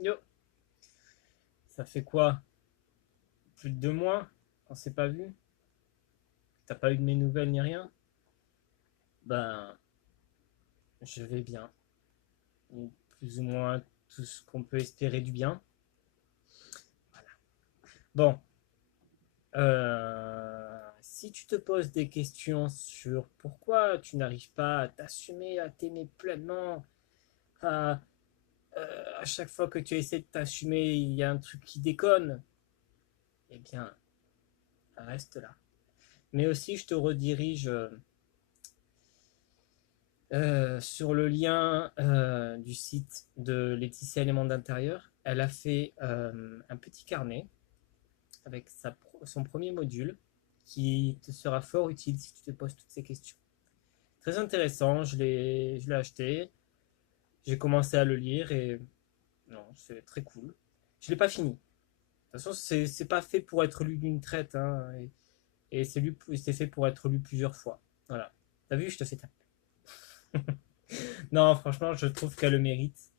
Yo, ça fait quoi? Plus de 2 mois qu'on s'est pas vu? T'as pas eu de mes nouvelles ni rien? Ben, je vais bien. Ou plus ou moins tout ce qu'on peut espérer du bien. Bon, si tu te poses des questions sur pourquoi tu n'arrives pas à t'assumer, à t'aimer pleinement, à, à chaque fois que tu essaies de t'assumer, il y a un truc qui déconne, eh bien, reste là. Mais aussi, je te redirige sur le lien du site de Laetitia Éléments d'Intérieur. Elle a fait un petit carnet avec son premier module qui te sera fort utile si tu te poses toutes ces questions. Très intéressant, je l'ai acheté, j'ai commencé à le lire et non, c'est très cool. Je l'ai pas fini. De toute façon, c'est pas fait pour être lu d'une traite, hein, et c'est fait pour être lu plusieurs fois. Voilà. T'as vu, je te fais taper. Non, franchement, je trouve qu'elle le mérite.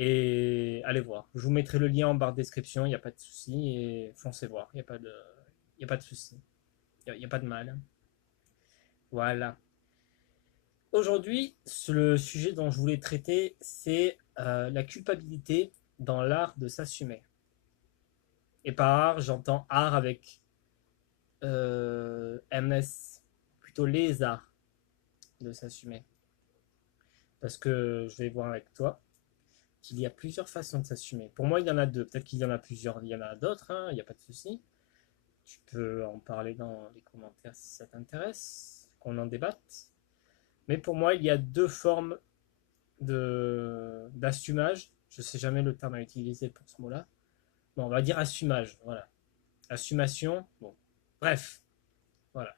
Et allez voir. Je vous mettrai le lien en barre de description, il n'y a pas de souci. Et foncez voir, il y a pas de souci. Il y a pas de mal. Voilà. Aujourd'hui, le sujet dont je voulais traiter, c'est la culpabilité dans l'art de s'assumer. Et par art, j'entends art avec MS, plutôt les arts de s'assumer. Parce que je vais voir avec toi qu'il y a plusieurs façons de s'assumer. Pour moi, il y en a deux. Peut-être qu'il y en a plusieurs. Il y en a d'autres, hein, il n'y a pas de souci. Tu peux en parler dans les commentaires si ça t'intéresse, qu'on en débatte. Mais pour moi, il y a deux formes d'assumage. Je ne sais jamais le terme à utiliser pour ce mot-là. Bon, on va dire assumage, voilà. Assumation, bon. Bref, voilà.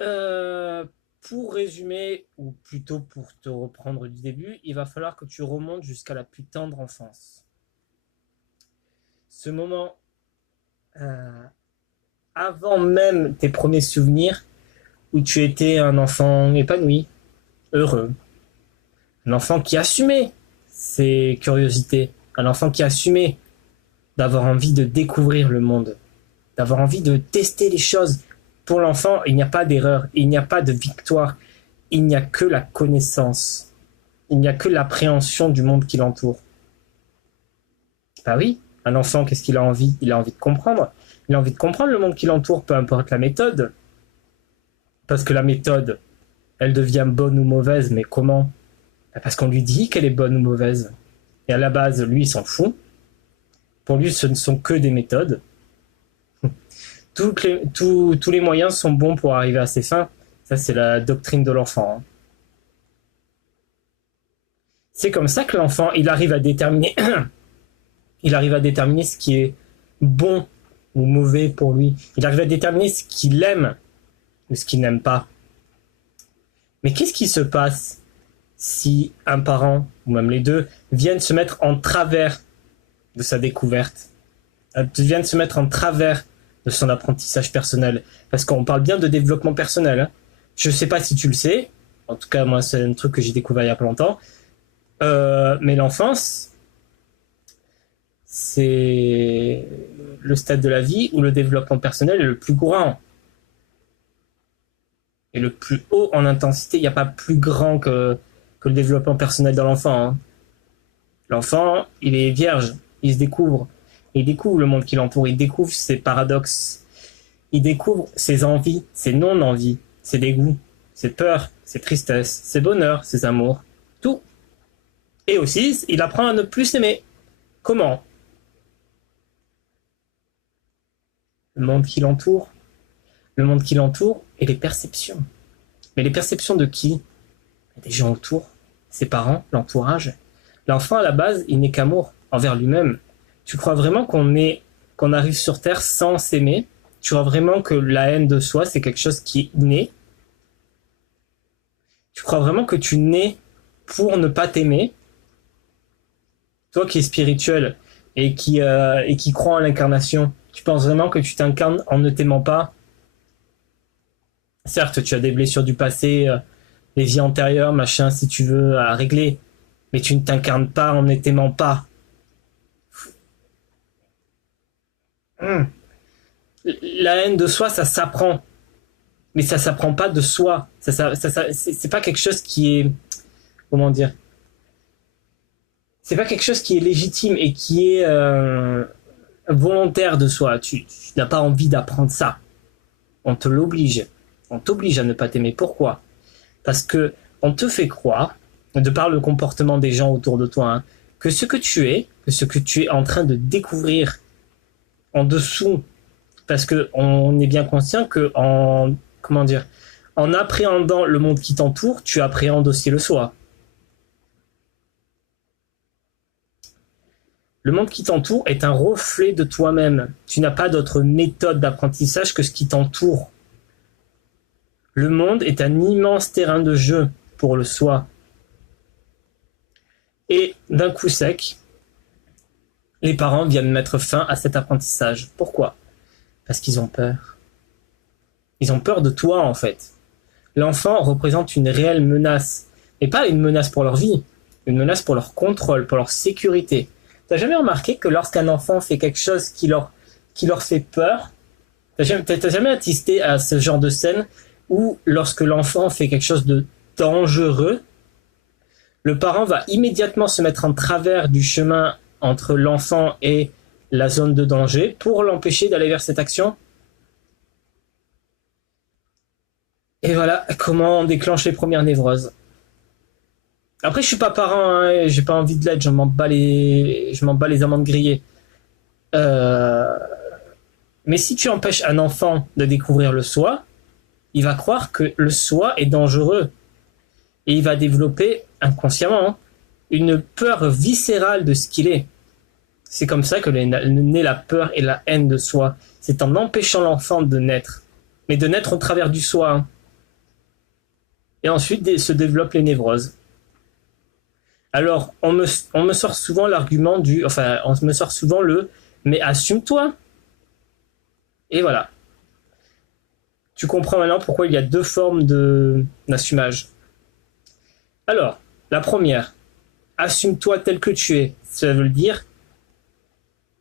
Euh, pour résumer, ou plutôt pour te reprendre du début, il va falloir que tu remontes jusqu'à la plus tendre enfance. Ce moment, euh, avant même tes premiers souvenirs, où tu étais un enfant épanoui, heureux, un enfant qui assumait ses curiosités, un enfant qui assumait d'avoir envie de découvrir le monde, d'avoir envie de tester les choses. Pour l'enfant, il n'y a pas d'erreur, il n'y a pas de victoire, il n'y a que la connaissance, il n'y a que l'appréhension du monde qui l'entoure. Bah oui, un enfant, qu'est-ce qu'il a envie? Il a envie de comprendre. Il a envie de comprendre le monde qui l'entoure, peu importe la méthode. Parce que la méthode, elle devient bonne ou mauvaise, mais comment? Parce qu'on lui dit qu'elle est bonne ou mauvaise. Et à la base, lui, il s'en fout. Pour lui, ce ne sont que des méthodes. Tous les moyens sont bons pour arriver à ses fins. Ça, c'est la doctrine de l'enfant, hein. C'est comme ça que l'enfant, il arrive à déterminer, il arrive à déterminer ce qui est bon ou mauvais pour lui. Il arrive à déterminer ce qu'il aime ou ce qu'il n'aime pas. Mais qu'est-ce qui se passe si un parent, ou même les deux, viennent se mettre en travers de sa découverte, viennent se mettre en travers de son apprentissage personnel? Parce qu'on parle bien de développement personnel, hein. Je sais pas si tu le sais, en tout cas moi c'est un truc que j'ai découvert il y a pas longtemps, mais l'enfance, c'est le stade de la vie où le développement personnel est le plus grand et le plus haut en intensité. Il n'y a pas plus grand que le développement personnel dans l'enfant, hein. L'enfant, il est vierge, il se découvre. Il découvre le monde qui l'entoure, il découvre ses paradoxes, il découvre ses envies, ses non-envies, ses dégoûts, ses peurs, ses tristesses, ses bonheurs, ses amours, tout. Et aussi, il apprend à ne plus s'aimer. Comment? Le monde qui l'entoure. Le monde qui l'entoure et les perceptions. Mais les perceptions de qui? Des gens autour, ses parents, l'entourage. L'enfant, à la base, il n'est qu'amour envers lui-même. Tu crois vraiment qu'on arrive sur Terre sans s'aimer? Tu crois vraiment que la haine de soi, c'est quelque chose qui est inné? Tu crois vraiment que tu nais pour ne pas t'aimer? Toi qui es spirituel et qui crois en l'incarnation, tu penses vraiment que tu t'incarnes en ne t'aimant pas? Certes, tu as des blessures du passé, les vies antérieures, machin, si tu veux, à régler. Mais tu ne t'incarnes pas en ne t'aimant pas. La haine de soi, ça s'apprend. Mais ça s'apprend pas de soi. C'est pas quelque chose qui est... Comment dire? C'est pas quelque chose qui est légitime et qui est volontaire de soi. Tu n'as pas envie d'apprendre ça. On te l'oblige. On t'oblige à ne pas t'aimer. Pourquoi? Parce que on te fait croire, de par le comportement des gens autour de toi, hein, que ce que tu es en train de découvrir en dessous, parce que on est bien conscient que comment dire, en appréhendant le monde qui t'entoure, tu appréhendes aussi le soi. Le monde qui t'entoure est un reflet de toi-même. Tu n'as pas d'autre méthode d'apprentissage que ce qui t'entoure. Le monde est un immense terrain de jeu pour le soi. Et d'un coup sec, les parents viennent mettre fin à cet apprentissage. Pourquoi? Parce qu'ils ont peur. Ils ont peur de toi, en fait. L'enfant représente une réelle menace. Et pas une menace pour leur vie, une menace pour leur contrôle, pour leur sécurité. T'as jamais remarqué que lorsqu'un enfant fait quelque chose qui leur fait peur, t'as jamais assisté à ce genre de scène où lorsque l'enfant fait quelque chose de dangereux, le parent va immédiatement se mettre en travers du chemin entre l'enfant et la zone de danger pour l'empêcher d'aller vers cette action. Et voilà comment on déclenche les premières névroses. Après, je suis pas parent, hein, j'ai pas envie de l'être, je m'en bats les amandes grillées. Mais si tu empêches un enfant de découvrir le soi, il va croire que le soi est dangereux. Et il va développer inconsciemment une peur viscérale de ce qu'il est. C'est comme ça que naît la peur et la haine de soi. C'est en empêchant l'enfant de naître. Mais de naître au travers du soi. Hein. Et ensuite se développent les névroses. Alors, on me sort souvent l'argument on me sort souvent mais assume-toi. Et voilà. Tu comprends maintenant pourquoi il y a deux formes d'assumage. Alors, la première, assume-toi tel que tu es. Ça veut dire,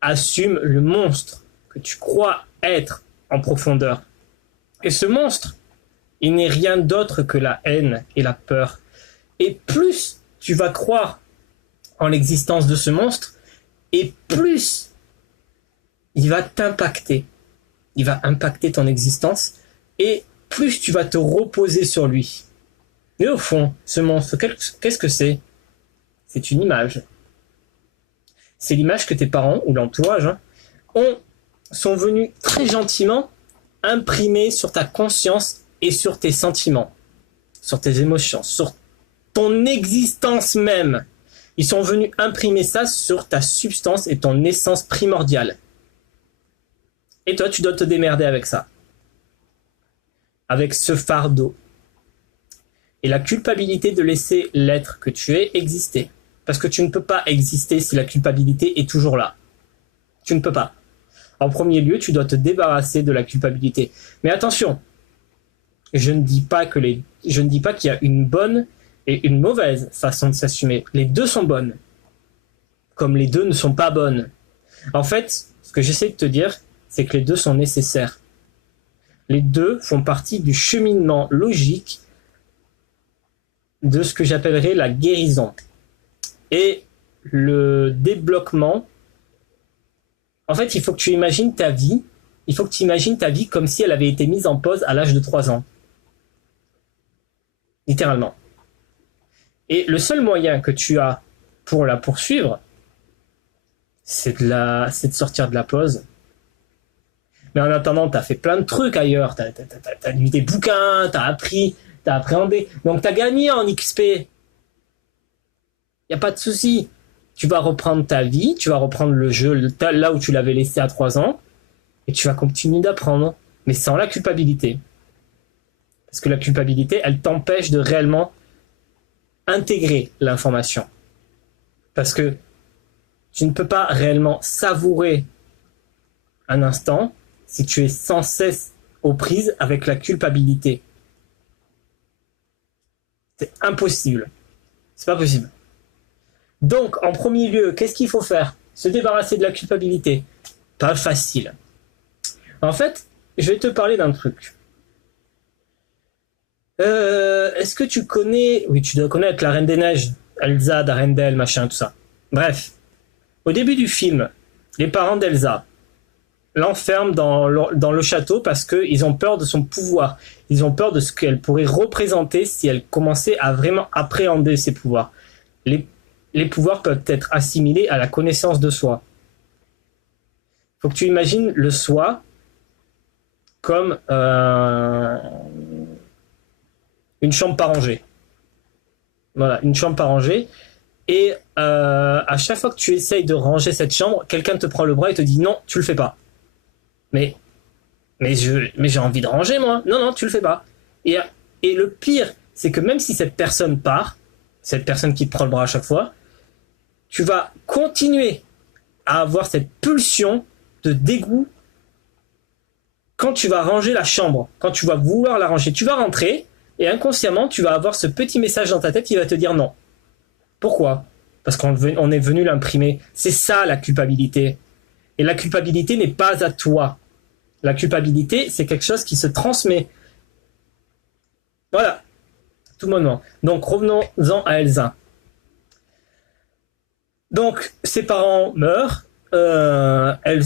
assume le monstre que tu crois être en profondeur. Et ce monstre, il n'est rien d'autre que la haine et la peur. Et plus tu vas croire en l'existence de ce monstre, et plus il va t'impacter. Il va impacter ton existence, et plus tu vas te reposer sur lui. Et au fond, ce monstre, qu'est-ce que c'est? C'est une image. C'est l'image que tes parents, ou l'entourage, sont venus très gentiment imprimer sur ta conscience et sur tes sentiments, sur tes émotions, sur ton existence même. Ils sont venus imprimer ça sur ta substance et ton essence primordiale. Et toi, tu dois te démerder avec ça. Avec ce fardeau. Et la culpabilité de laisser l'être que tu es exister. Parce que tu ne peux pas exister si la culpabilité est toujours là. Tu ne peux pas. En premier lieu, tu dois te débarrasser de la culpabilité. Mais attention, je ne dis pas qu'il y a une bonne et une mauvaise façon de s'assumer. Les deux sont bonnes. Comme les deux ne sont pas bonnes. En fait, ce que j'essaie de te dire, c'est que les deux sont nécessaires. Les deux font partie du cheminement logique de ce que j'appellerais la guérison. Et le débloquement, en fait, il faut que tu imagines ta vie, comme si elle avait été mise en pause à l'âge de 3 ans. Littéralement. Et le seul moyen que tu as pour la poursuivre, c'est de sortir de la pause. Mais en attendant, tu as fait plein de trucs ailleurs. Tu as lu des bouquins, tu as appris, tu as appréhendé. Donc tu as gagné en XP. Il n'y a pas de souci. Tu vas reprendre ta vie, tu vas reprendre le jeu là où tu l'avais laissé à 3 ans, et tu vas continuer d'apprendre, mais sans la culpabilité. Parce que la culpabilité, elle t'empêche de réellement intégrer l'information. Parce que tu ne peux pas réellement savourer un instant si tu es sans cesse aux prises avec la culpabilité. C'est impossible. C'est pas possible. Donc, en premier lieu, qu'est-ce qu'il faut faire? Se débarrasser de la culpabilité. Pas facile. En fait, je vais te parler d'un truc. Est-ce que tu connais... Oui, tu dois connaître la Reine des Neiges. Elsa, Darendelle, machin, tout ça. Bref. Au début du film, les parents d'Elsa l'enferment dans le château parce qu'ils ont peur de son pouvoir. Ils ont peur de ce qu'elle pourrait représenter si elle commençait à vraiment appréhender ses pouvoirs. Les pouvoirs peuvent être assimilés à la connaissance de soi. Faut que tu imagines le soi comme une chambre pas rangée. Voilà, une chambre pas rangée. Et à chaque fois que tu essayes de ranger cette chambre, quelqu'un te prend le bras et te dit non, tu le fais pas. Mais j'ai envie de ranger moi. Non, non, tu le fais pas. Et le pire, c'est que même si cette personne part, cette personne qui te prend le bras à chaque fois, tu vas continuer à avoir cette pulsion de dégoût quand tu vas ranger la chambre, quand tu vas vouloir la ranger. Tu vas rentrer et inconsciemment, tu vas avoir ce petit message dans ta tête qui va te dire non. Pourquoi? Parce qu'on est venu l'imprimer. C'est ça la culpabilité. Et la culpabilité n'est pas à toi. La culpabilité, c'est quelque chose qui se transmet. Voilà. Tout bonnement. Donc, revenons-en à Elsa. Donc, ses parents meurent. Elle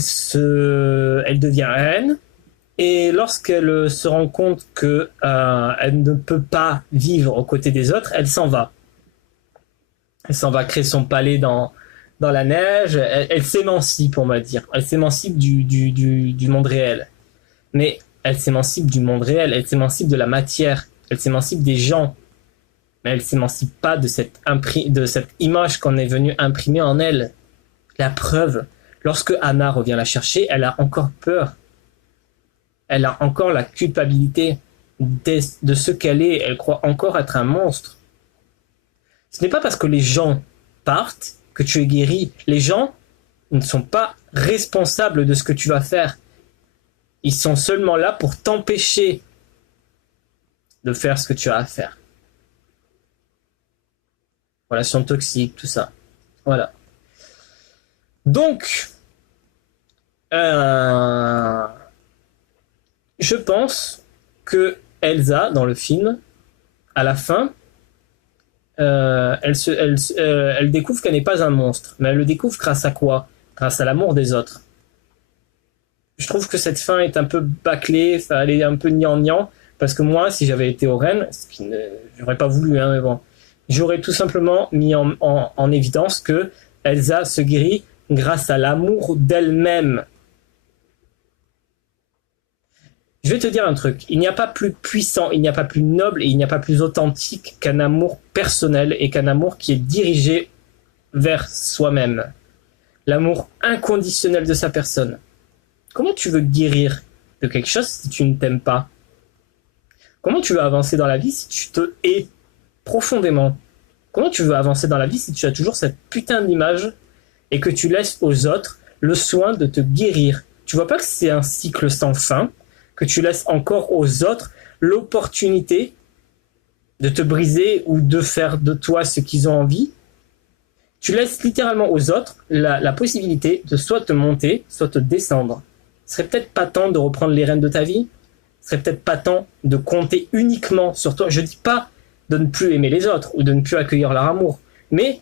devient reine. Et lorsqu'elle se rend compte que elle ne peut pas vivre aux côtés des autres, elle s'en va. Elle s'en va créer son palais dans la neige. Elle s'émancipe, on va dire. Elle s'émancipe du monde réel. Mais elle s'émancipe du monde réel. Elle s'émancipe de la matière. Elle s'émancipe des gens. Mais elle s'émancipe pas de cette image qu'on est venu imprimer en elle. La preuve, lorsque Anna revient la chercher, elle a encore peur. Elle a encore la culpabilité de ce qu'elle est. Elle croit encore être un monstre. Ce n'est pas parce que les gens partent que tu es guéri. Les gens ne sont pas responsables de ce que tu vas faire. Ils sont seulement là pour t'empêcher de faire ce que tu as à faire. Relations toxiques, tout ça. Voilà. Donc, je pense que Elsa, dans le film, à la fin, elle découvre qu'elle n'est pas un monstre. Mais elle le découvre grâce à quoi? Grâce à l'amour des autres. Je trouve que cette fin est un peu bâclée, elle est un peu gnangnan, parce que moi, si j'avais été au Rennes, ce qui ne, j'aurais pas voulu, hein, mais bon, j'aurais tout simplement mis en évidence que Elsa se guérit grâce à l'amour d'elle-même. Je vais te dire un truc, il n'y a pas plus puissant, il n'y a pas plus noble et il n'y a pas plus authentique qu'un amour personnel et qu'un amour qui est dirigé vers soi-même. L'amour inconditionnel de sa personne. Comment tu veux guérir de quelque chose si tu ne t'aimes pas? Comment tu veux avancer dans la vie si tu te hais profondément? Comment tu veux avancer dans la vie si tu as toujours cette putain d'image et que tu laisses aux autres le soin de te guérir? Tu vois pas que c'est un cycle sans fin, que tu laisses encore aux autres l'opportunité de te briser ou de faire de toi ce qu'ils ont envie? Tu laisses littéralement aux autres la possibilité de soit te monter, soit te descendre. Ce serait peut-être pas temps de reprendre les rênes de ta vie? Ce serait peut-être pas temps de compter uniquement sur toi? Je dis pas de ne plus aimer les autres ou de ne plus accueillir leur amour, mais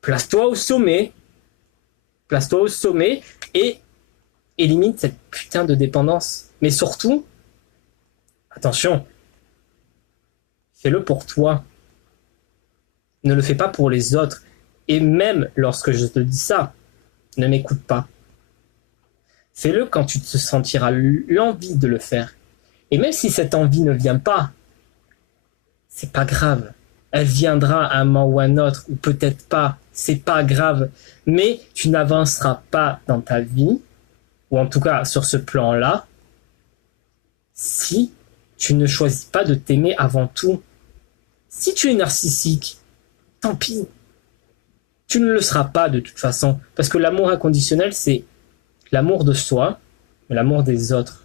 place-toi au sommet. Place-toi au sommet et élimine cette putain de dépendance. Mais surtout, attention, fais-le pour toi. Ne le fais pas pour les autres. Et même lorsque je te dis ça, ne m'écoute pas. Fais-le quand tu te sentiras l'envie de le faire. Et même si cette envie ne vient pas, c'est pas grave. Elle viendra à un moment ou à un autre, ou peut-être pas. C'est pas grave. Mais tu n'avanceras pas dans ta vie, ou en tout cas sur ce plan-là, si tu ne choisis pas de t'aimer avant tout. Si tu es narcissique, tant pis. Tu ne le seras pas de toute façon. Parce que l'amour inconditionnel, c'est l'amour de soi, mais l'amour des autres.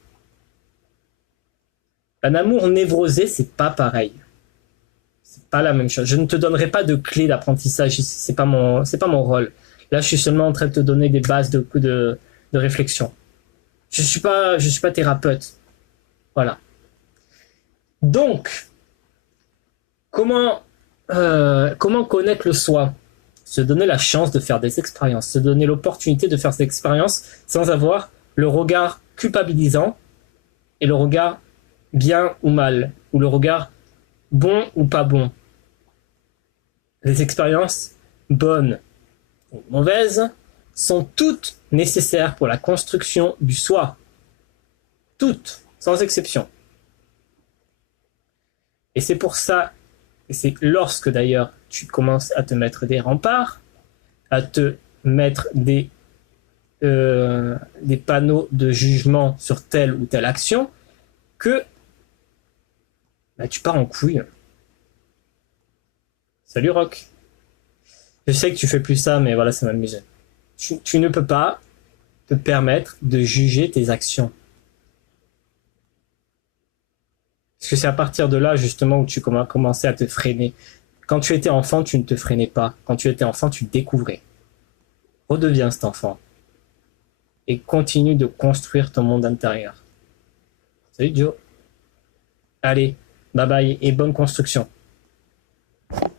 Un amour névrosé, c'est pas pareil. C'est pas la même chose. Je ne te donnerai pas de clés d'apprentissage. C'est pas mon rôle. Là, je suis seulement en train de te donner des bases de réflexion. Je suis pas thérapeute. Voilà. Donc, comment connaître le soi? Se donner la chance de faire des expériences, se donner l'opportunité de faire des expériences sans avoir le regard culpabilisant et le regard bien ou mal, ou le regard bon ou pas bon. Les expériences bonnes ou mauvaises sont toutes nécessaires pour la construction du soi. Toutes, sans exception. Et c'est pour ça, et c'est lorsque d'ailleurs tu commences à te mettre des remparts, à te mettre des panneaux de jugement sur telle ou telle action, que bah, tu pars en couille. Salut Rock. Je sais que tu fais plus ça, mais voilà, ça m'amuse. Tu ne peux pas te permettre de juger tes actions. Parce que c'est à partir de là, justement, où tu commençais à te freiner. Quand tu étais enfant, tu ne te freinais pas. Quand tu étais enfant, tu découvrais. Redeviens cet enfant. Et continue de construire ton monde intérieur. Salut Joe. Allez, bye bye et bonne construction.